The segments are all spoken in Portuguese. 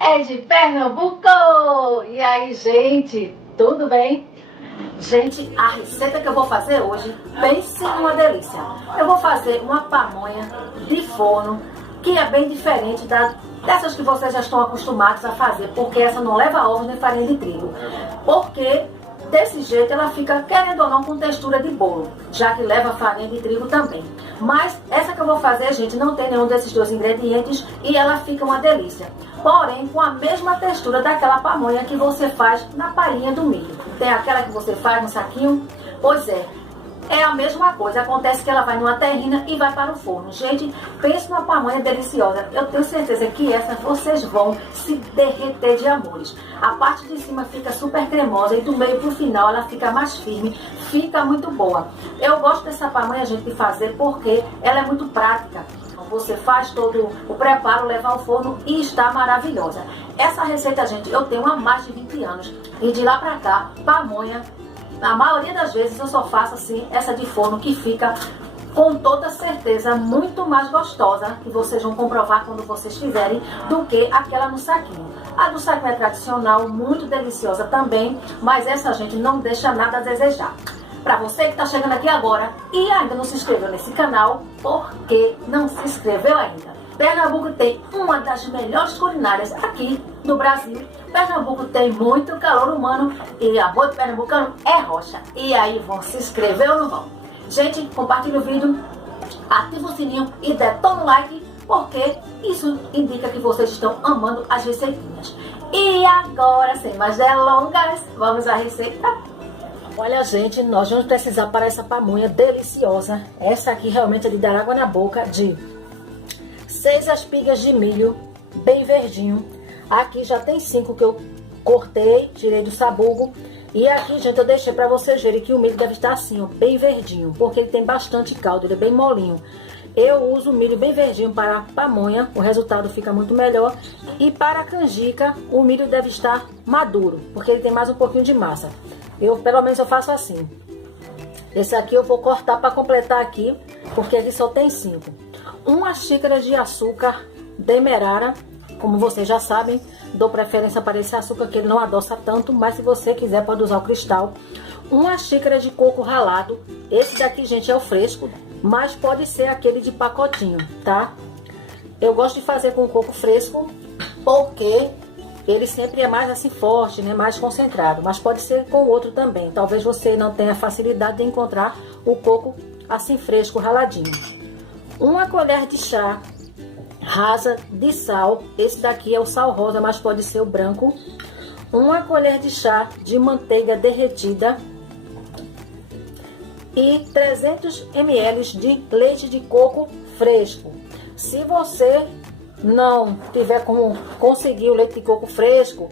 é de Pernambuco! E aí, gente, tudo bem? Gente, a receita que eu vou fazer hoje, pense numa delícia. Eu vou fazer uma pamonha de forno, que é bem diferente dessas que vocês já estão acostumados a fazer, porque essa não leva ovos nem farinha de trigo. Porque desse jeito ela fica, querendo ou não, com textura de bolo, já que leva farinha de trigo também. Mas essa que eu vou fazer, gente, não tem nenhum desses dois ingredientes e ela fica uma delícia. Porém, com a mesma textura daquela pamonha que você faz na palhinha do milho. Tem aquela que você faz no saquinho? Pois é a mesma coisa. Acontece que ela vai numa terrina e vai para o forno. Gente, pense numa pamonha deliciosa. Eu tenho certeza que essa vocês vão se derreter de amores. A parte de cima fica super cremosa e do meio para o final ela fica mais firme. Fica muito boa. Eu gosto dessa pamonha, gente, de fazer porque ela é muito prática. Você faz todo o preparo, leva ao forno e está maravilhosa. Essa receita, gente, eu tenho há mais de 20 anos. E de lá pra cá, pamonha, na maioria das vezes eu só faço assim, essa de forno, que fica com toda certeza muito mais gostosa, que vocês vão comprovar quando vocês fizerem, do que aquela no saquinho. A do saquinho é tradicional, muito deliciosa também, mas essa, gente, não deixa nada a desejar. Para você que está chegando aqui agora e ainda não se inscreveu nesse canal, por que não se inscreveu ainda? Pernambuco tem uma das melhores culinárias aqui no Brasil. Pernambuco tem muito calor humano e amor de pernambucano é rocha. E aí, vão se inscrever ou não vão? Gente, compartilha o vídeo, ativa o sininho e detona o like, porque isso indica que vocês estão amando as receitinhas. E agora, sem mais delongas, vamos à receita. Olha, gente, nós vamos precisar para essa pamonha deliciosa. Essa aqui realmente é de dar água na boca, de 6 espigas de milho, bem verdinho. Aqui já tem 5 que eu cortei, tirei do sabugo. E aqui, gente, eu deixei para vocês verem que o milho deve estar assim, ó, bem verdinho, porque ele tem bastante caldo, ele é bem molinho. Eu uso o milho bem verdinho para a pamonha, o resultado fica muito melhor. E para a canjica, o milho deve estar maduro, porque ele tem mais um pouquinho de massa. Pelo menos eu faço assim. Esse aqui eu vou cortar para completar aqui, porque aqui só tem 5. 1 xícara de açúcar demerara, como vocês já sabem, dou preferência para esse açúcar que ele não adoça tanto, mas se você quiser pode usar o cristal. 1 xícara de coco ralado, esse daqui, gente, é o fresco, mas pode ser aquele de pacotinho, tá? Eu gosto de fazer com coco fresco, porque ele sempre é mais assim forte, né, mais concentrado, mas pode ser com o outro também. Talvez você não tenha facilidade de encontrar o coco assim fresco, raladinho. 1 colher de chá rasa de sal, esse daqui é o sal rosa, mas pode ser o branco. 1 colher de chá de manteiga derretida e 300 ml de leite de coco fresco. Se você não tiver como conseguir o leite de coco fresco,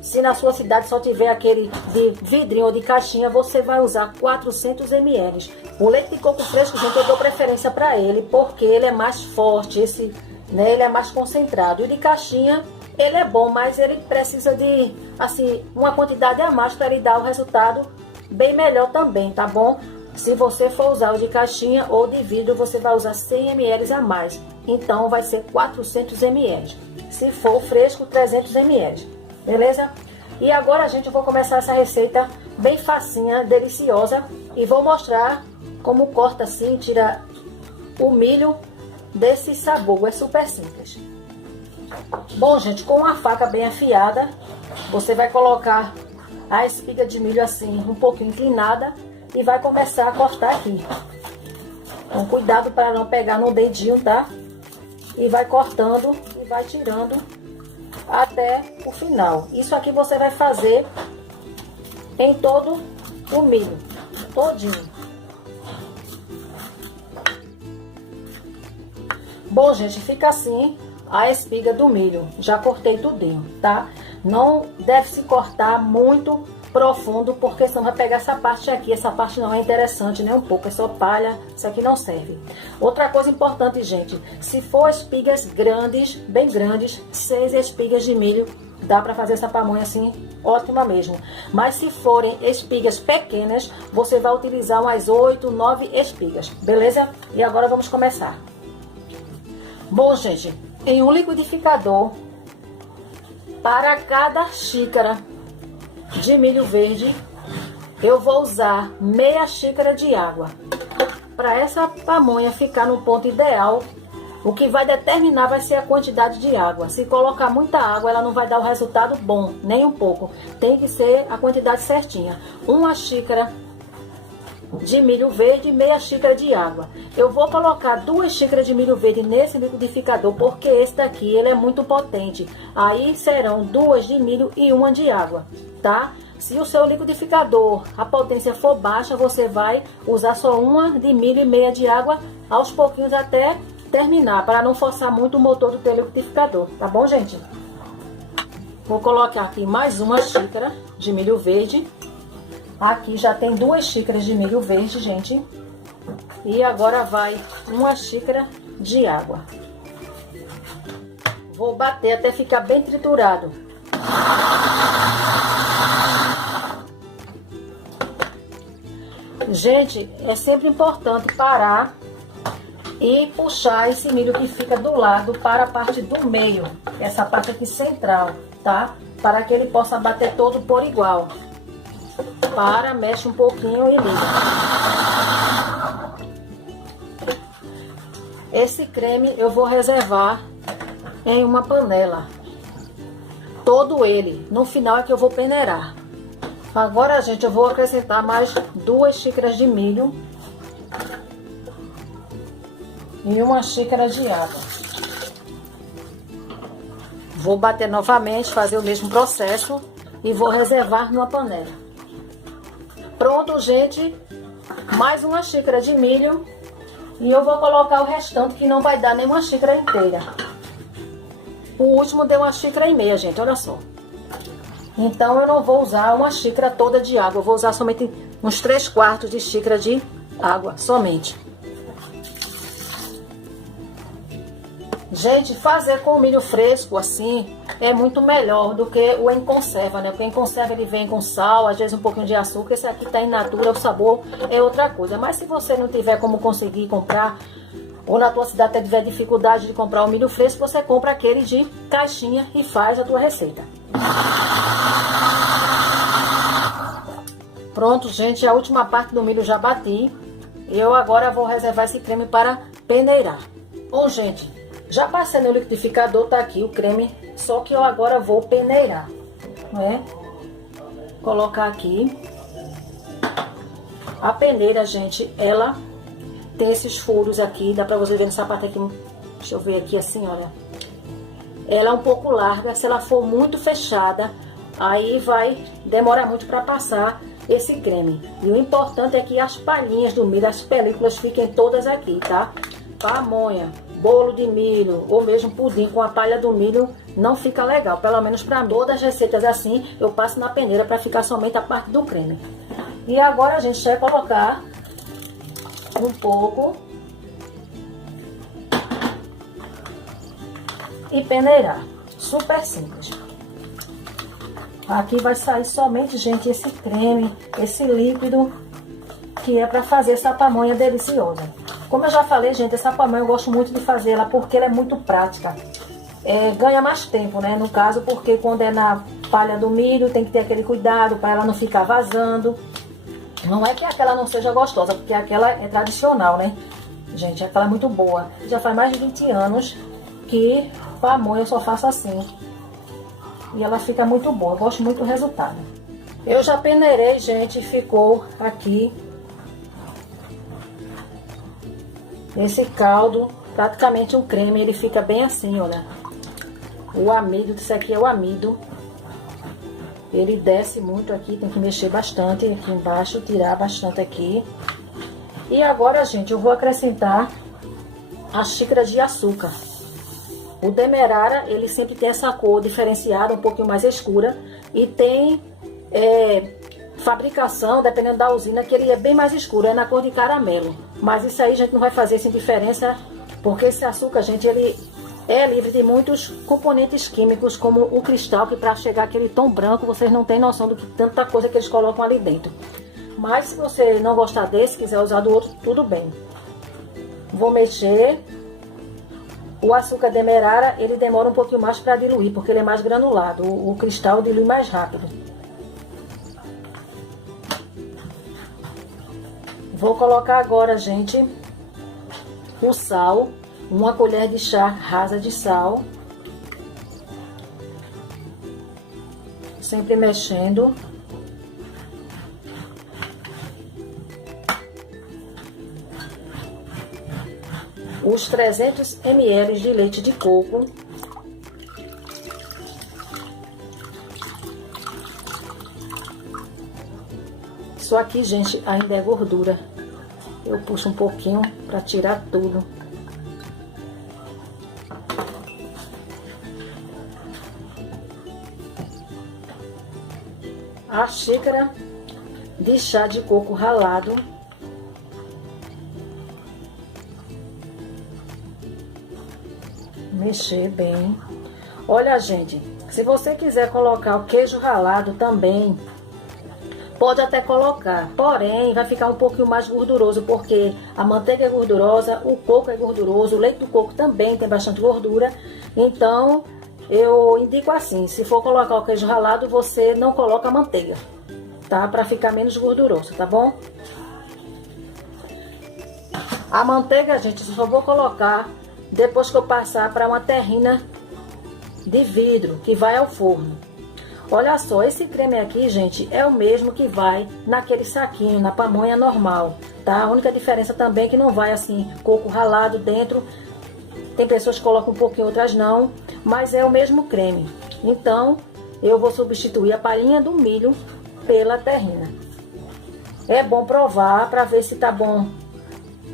se na sua cidade só tiver aquele de vidrinho ou de caixinha, você vai usar 400 ml. O leite de coco fresco, gente, eu dou preferência para ele, porque ele é mais forte, ele é mais concentrado. E de caixinha, ele é bom, mas ele precisa de, assim, uma quantidade a mais para ele dar o resultado bem melhor também, tá bom? Se você for usar o de caixinha ou de vidro, você vai usar 100 ml a mais. Então, vai ser 400 ml. Se for fresco, 300 ml. Beleza? E agora, gente, eu vou começar essa receita bem facinha, deliciosa. E vou mostrar como corta assim, tira o milho desse sabugo. É super simples. Bom, gente, com uma faca bem afiada, você vai colocar a espiga de milho assim, um pouquinho inclinada. E vai começar a cortar aqui. Então, cuidado para não pegar no dedinho, tá? E vai cortando e vai tirando até o final. Isso aqui você vai fazer em todo o milho, todinho. Bom, gente, fica assim a espiga do milho. Já cortei tudinho, tá? Não deve se cortar muito profundo, porque senão vai pegar essa parte aqui. Essa parte não é interessante nem um pouco, é só palha, isso aqui não serve. Outra coisa importante, gente, se for espigas grandes, bem grandes, 6 espigas de milho, dá para fazer essa pamonha assim, ótima mesmo. Mas se forem espigas pequenas, você vai utilizar umas 8, 9 espigas, beleza? E agora vamos começar. Bom, gente, em um liquidificador, Para cada xícara de milho verde, eu vou usar meia xícara de água. Para essa pamonha ficar no ponto ideal, o que vai determinar vai ser a quantidade de água. Se colocar muita água, ela não vai dar o resultado bom, nem um pouco. Tem que ser a quantidade certinha. Uma xícara de milho verde, meia xícara de água. Eu vou colocar 2 xícaras de milho verde nesse liquidificador, porque esse daqui ele é muito potente. Aí serão 2 de milho e 1 de água, tá? Se o seu liquidificador, a potência for baixa, você vai usar só 1 de milho e meia de água aos pouquinhos até terminar, para não forçar muito o motor do teu liquidificador, tá bom, gente? Vou colocar aqui mais 1 xícara de milho verde. Aqui já tem 2 xícaras de milho verde, gente. E agora vai 1 xícara de água. Vou bater até ficar bem triturado. Gente, é sempre importante parar e puxar esse milho que fica do lado para a parte do meio, essa parte aqui central, tá? Para que ele possa bater todo por igual. Para, mexe um pouquinho e liga. Esse creme eu vou reservar em uma panela. Todo ele. No final é que eu vou peneirar. Agora, gente, eu vou acrescentar mais 2 xícaras de milho e 1 xícara de água. Vou bater novamente, fazer o mesmo processo e vou reservar numa panela. Pronto, gente, mais 1 xícara de milho e eu vou colocar o restante, que não vai dar nem 1 xícara inteira. O último deu 1 xícara e meia, gente, olha só. Então eu não vou usar 1 xícara toda de água, eu vou usar somente uns 3/4 de xícara de água, somente. Gente, fazer com o milho fresco assim é muito melhor do que o em conserva, né? Porque em conserva ele vem com sal, às vezes um pouquinho de açúcar. Esse aqui tá in natura, o sabor é outra coisa. Mas se você não tiver como conseguir comprar, ou na tua cidade tiver dificuldade de comprar o milho fresco, você compra aquele de caixinha e faz a tua receita. Pronto, gente, a última parte do milho já bati. Eu agora vou reservar esse creme para peneirar. Bom, gente, já passei no liquidificador, tá aqui o creme, só que eu agora vou peneirar, né? Colocar aqui. A peneira, gente, ela tem esses furos aqui, dá pra vocês verem nessa parte aqui, deixa eu ver aqui assim, olha. Ela é um pouco larga, se ela for muito fechada, aí vai demorar muito para passar esse creme. E o importante é que as palhinhas do milho, as películas fiquem todas aqui, tá? Pamonha, bolo de milho ou mesmo pudim com a palha do milho não fica legal. Pelo menos para todas as receitas assim, eu passo na peneira para ficar somente a parte do creme. E agora a gente vai colocar um pouco e peneirar. Super simples. Aqui vai sair somente, gente, esse creme, esse líquido que é para fazer essa pamonha deliciosa. Como eu já falei, gente, essa pamonha eu gosto muito de fazer ela porque ela é muito prática. Ganha mais tempo, né? No caso, porque quando é na palha do milho tem que ter aquele cuidado para ela não ficar vazando. Não é que aquela não seja gostosa, porque aquela é tradicional, né? Gente, aquela é muito boa. Já faz mais de 20 anos que pamonha eu só faço assim. E ela fica muito boa, eu gosto muito do resultado. Eu já peneirei, gente, e ficou aqui esse caldo, praticamente um creme, ele fica bem assim, olha. O amido, isso aqui é o amido. Ele desce muito aqui, tem que mexer bastante aqui embaixo, tirar bastante aqui. E agora, gente, eu vou acrescentar a xícara de açúcar. O demerara, ele sempre tem essa cor diferenciada, um pouquinho mais escura. E tem fabricação, dependendo da usina, que ele é bem mais escuro, é na cor de caramelo. Mas isso aí, gente, não vai fazer essa diferença, porque esse açúcar, gente, ele é livre de muitos componentes químicos, como o cristal, que para chegar aquele tom branco, vocês não têm noção do que tanta coisa que eles colocam ali dentro. Mas se você não gostar desse, quiser usar do outro, tudo bem. Vou mexer. O açúcar demerara, ele demora um pouquinho mais para diluir, porque ele é mais granulado. O cristal dilui mais rápido. Vou colocar agora, gente, o sal. Uma colher de chá rasa de sal. Sempre mexendo. Os 300 ml de leite de coco. Isso aqui, gente, ainda é gordura. Eu puxo um pouquinho para tirar tudo. A xícara de chá de coco ralado. Mexer bem. Olha, gente, se você quiser colocar o queijo ralado também, pode até colocar, porém vai ficar um pouquinho mais gorduroso, porque a manteiga é gordurosa, o coco é gorduroso, o leite do coco também tem bastante gordura. Então eu indico assim, se for colocar o queijo ralado, você não coloca a manteiga, tá? Para ficar menos gorduroso, tá bom? A manteiga, gente, eu só vou colocar depois que eu passar para uma terrina de vidro que vai ao forno. Olha só, esse creme aqui, gente, é o mesmo que vai naquele saquinho, na pamonha normal, tá? A única diferença também é que não vai assim, coco ralado dentro. Tem pessoas que colocam um pouquinho, outras não, mas é o mesmo creme. Então, eu vou substituir a palhinha do milho pela terrina. É bom provar para ver se tá bom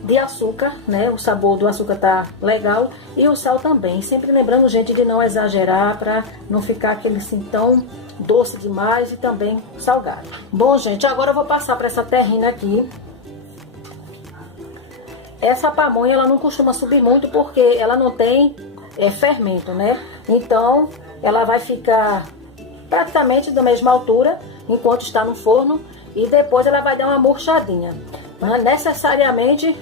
de açúcar, né? O sabor do açúcar tá legal e o sal também. Sempre lembrando, gente, de não exagerar para não ficar aquele assim tão doce demais e também salgado. Bom, gente, agora eu vou passar para essa terrina aqui. Essa pamonha ela não costuma subir muito porque ela não tem fermento, né? Então ela vai ficar praticamente da mesma altura enquanto está no forno e depois ela vai dar uma murchadinha. Mas necessariamente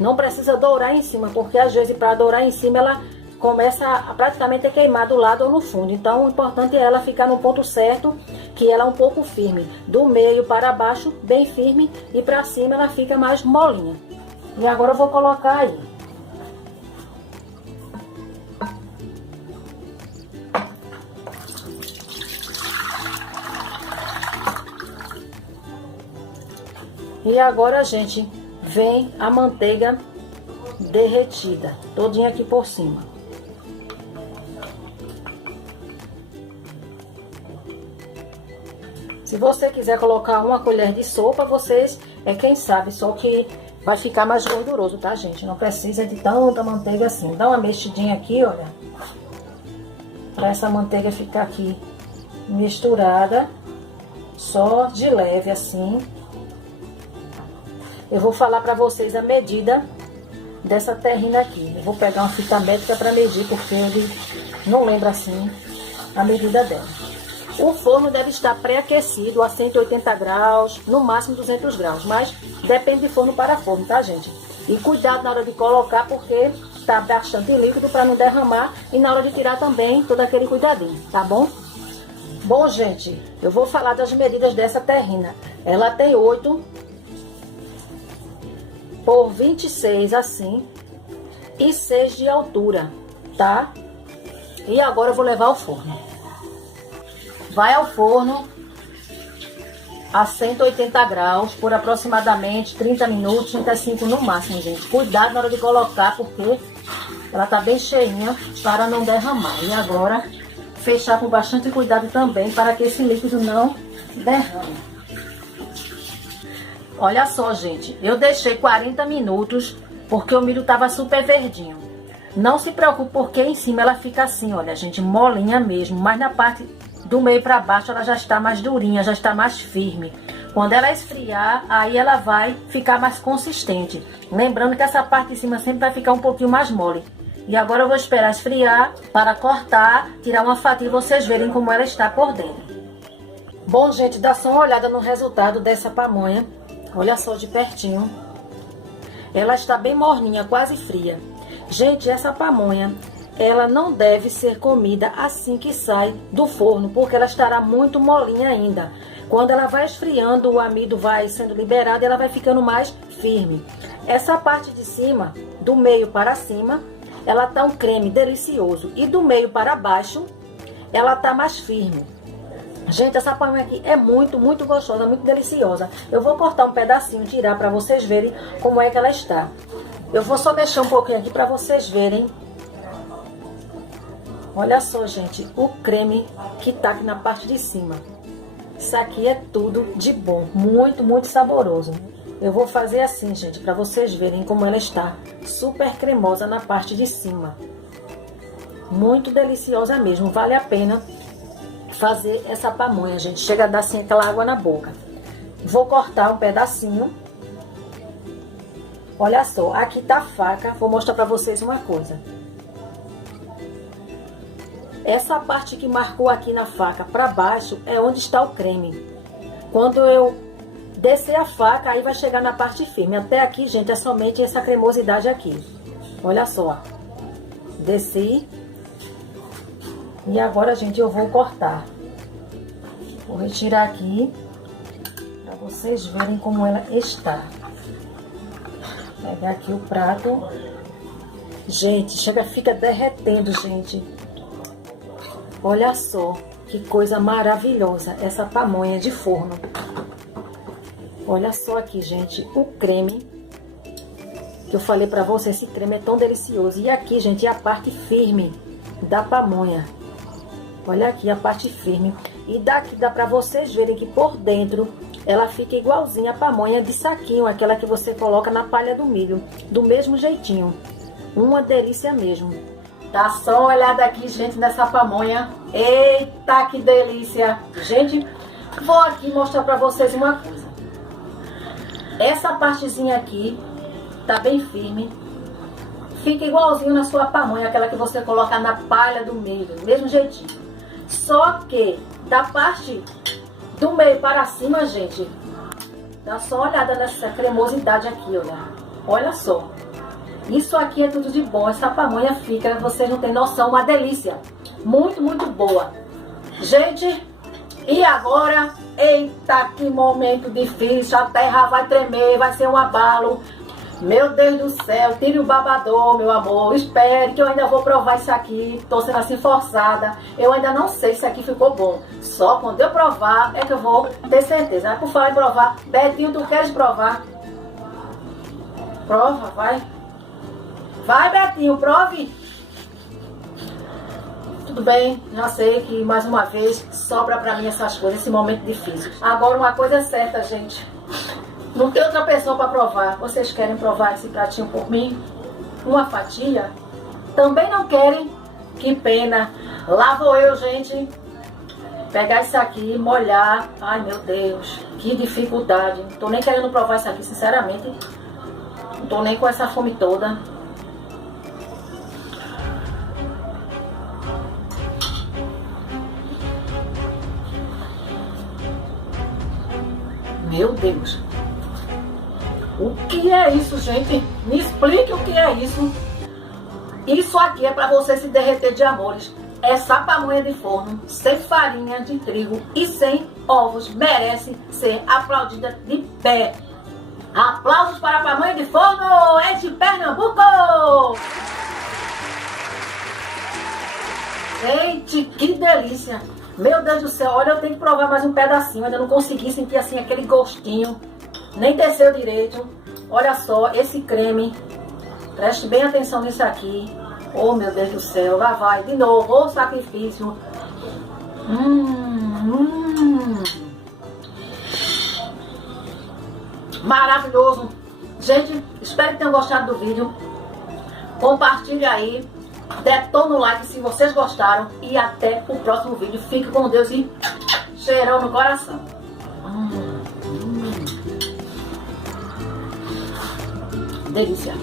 não precisa dourar em cima, porque às vezes para dourar em cima ela começa a praticamente a queimar do lado ou no fundo. Então o importante é ela ficar no ponto certo, que ela é um pouco firme. Do meio para baixo, bem firme, e para cima ela fica mais molinha. E agora eu vou colocar aí. E agora, gente, vem a manteiga derretida, todinha aqui por cima. Se você quiser colocar uma colher de sopa, vocês quem sabe, só que vai ficar mais gorduroso, tá, gente? Não precisa de tanta manteiga assim. Dá uma mexidinha aqui, olha, para essa manteiga ficar aqui misturada, só de leve assim. Eu vou falar para vocês a medida dessa terrina aqui. Eu vou pegar uma fita métrica para medir, porque ele não lembra assim a medida dela. O forno deve estar pré-aquecido a 180 graus, no máximo 200 graus, mas depende de forno para forno, tá, gente? E cuidado na hora de colocar, porque tá bastante líquido para não derramar, e na hora de tirar também, todo aquele cuidadinho, tá bom? Bom, gente, eu vou falar das medidas dessa terrina. Ela tem 8 por 26 assim, e 6 de altura, tá? E agora eu vou levar ao forno. Vai ao forno a 180 graus por aproximadamente 30 minutos, 35 no máximo, gente. Cuidado na hora de colocar, porque ela tá bem cheinha para não derramar. E agora, fechar com bastante cuidado também, para que esse líquido não derrame. Olha só, gente, eu deixei 40 minutos, porque o milho tava super verdinho. Não se preocupe, porque em cima ela fica assim, olha, gente, molinha mesmo, mas na parte do meio para baixo ela já está mais durinha, já está mais firme. Quando ela esfriar, aí ela vai ficar mais consistente. Lembrando que essa parte de cima sempre vai ficar um pouquinho mais mole. E agora eu vou esperar esfriar para cortar, tirar uma fatia e vocês verem como ela está por dentro. Bom, gente, dá só uma olhada no resultado dessa pamonha. Olha só de pertinho. Ela está bem morninha, quase fria. Gente, essa pamonha, ela não deve ser comida assim que sai do forno, porque ela estará muito molinha ainda. Quando ela vai esfriando, o amido vai sendo liberado e ela vai ficando mais firme. Essa parte de cima, do meio para cima, ela tá um creme delicioso. E do meio para baixo, ela tá mais firme. Gente, essa pamonha aqui é muito, muito gostosa, muito deliciosa. Eu vou cortar um pedacinho, tirar para vocês verem como é que ela está. Eu vou só mexer um pouquinho aqui para vocês verem. Olha só, gente, o creme que tá aqui na parte de cima. Isso aqui é tudo de bom, muito, muito saboroso. Eu vou fazer assim, gente, para vocês verem como ela está super cremosa na parte de cima. Muito deliciosa mesmo, vale a pena fazer essa pamonha, gente. Chega a dar assim aquela água na boca. Vou cortar um pedacinho. Olha só, aqui tá a faca. Vou mostrar pra vocês uma coisa. Essa parte que marcou aqui na faca pra baixo é onde está o creme. Quando eu descer a faca, aí vai chegar na parte firme. Até aqui, gente, é somente essa cremosidade aqui. Olha só. Desci. E agora, gente, eu vou cortar. Vou retirar aqui para vocês verem como ela está. Vou pegar aqui o prato. Gente, fica derretendo, gente. Olha só que coisa maravilhosa essa pamonha de forno. Olha só aqui, gente, o creme que eu falei para vocês. Esse creme é tão delicioso. E aqui, gente, é a parte firme da pamonha. Olha aqui a parte firme. E daqui dá pra vocês verem que por dentro ela fica igualzinha a pamonha de saquinho, aquela que você coloca na palha do milho. Do mesmo jeitinho. Uma delícia mesmo. Dá só uma olhada aqui, gente, nessa pamonha. Eita, que delícia. Gente, vou aqui mostrar pra vocês uma coisa. Essa partezinha aqui tá bem firme. Fica igualzinho na sua pamonha, aquela que você coloca na palha do milho. Do mesmo jeitinho. Só que da parte do meio para cima, gente, dá só uma olhada nessa cremosidade aqui, olha. Olha só. Isso aqui é tudo de bom. Essa pamonha fica, vocês não têm noção, uma delícia. Muito, muito boa. Gente, e agora? Eita, que momento difícil. A terra vai tremer, vai ser um abalo. Meu Deus do céu, tire o babador, meu amor. Espere que eu ainda vou provar isso aqui. Tô sendo assim forçada. Eu ainda não sei se aqui ficou bom. Só quando eu provar é que eu vou ter certeza. Por falar em provar, Betinho, tu queres provar? Prova, vai. Vai, Betinho, prove. Tudo bem, já sei que mais uma vez sobra pra mim essas coisas, esse momento difícil. Agora uma coisa é certa, gente. Não tem outra pessoa para provar. Vocês querem provar esse pratinho por mim? Uma fatia? Também não querem? Que pena. Lá vou eu, gente, pegar isso aqui, molhar. Ai, meu Deus, que dificuldade. Não tô nem querendo provar isso aqui, sinceramente. Não tô nem com essa fome toda. Meu Deus. O que é isso, gente? Me explique o que é isso. Isso aqui é para você se derreter de amores. Essa pamonha de forno, sem farinha de trigo e sem ovos, merece ser aplaudida de pé. Aplausos para a pamonha de forno, é de Pernambuco! Gente, que delícia! Meu Deus do céu, olha, eu tenho que provar mais um pedacinho. Ainda não consegui sentir assim aquele gostinho. Nem desceu direito. Olha só, esse creme. Preste bem atenção nisso aqui. Oh, meu Deus do céu. Lá vai, de novo. Oh, sacrifício. Maravilhoso. Gente, espero que tenham gostado do vídeo. Compartilha aí. Detona o like se vocês gostaram. E até o próximo vídeo. Fique com Deus e cheirão no coração. Delícia.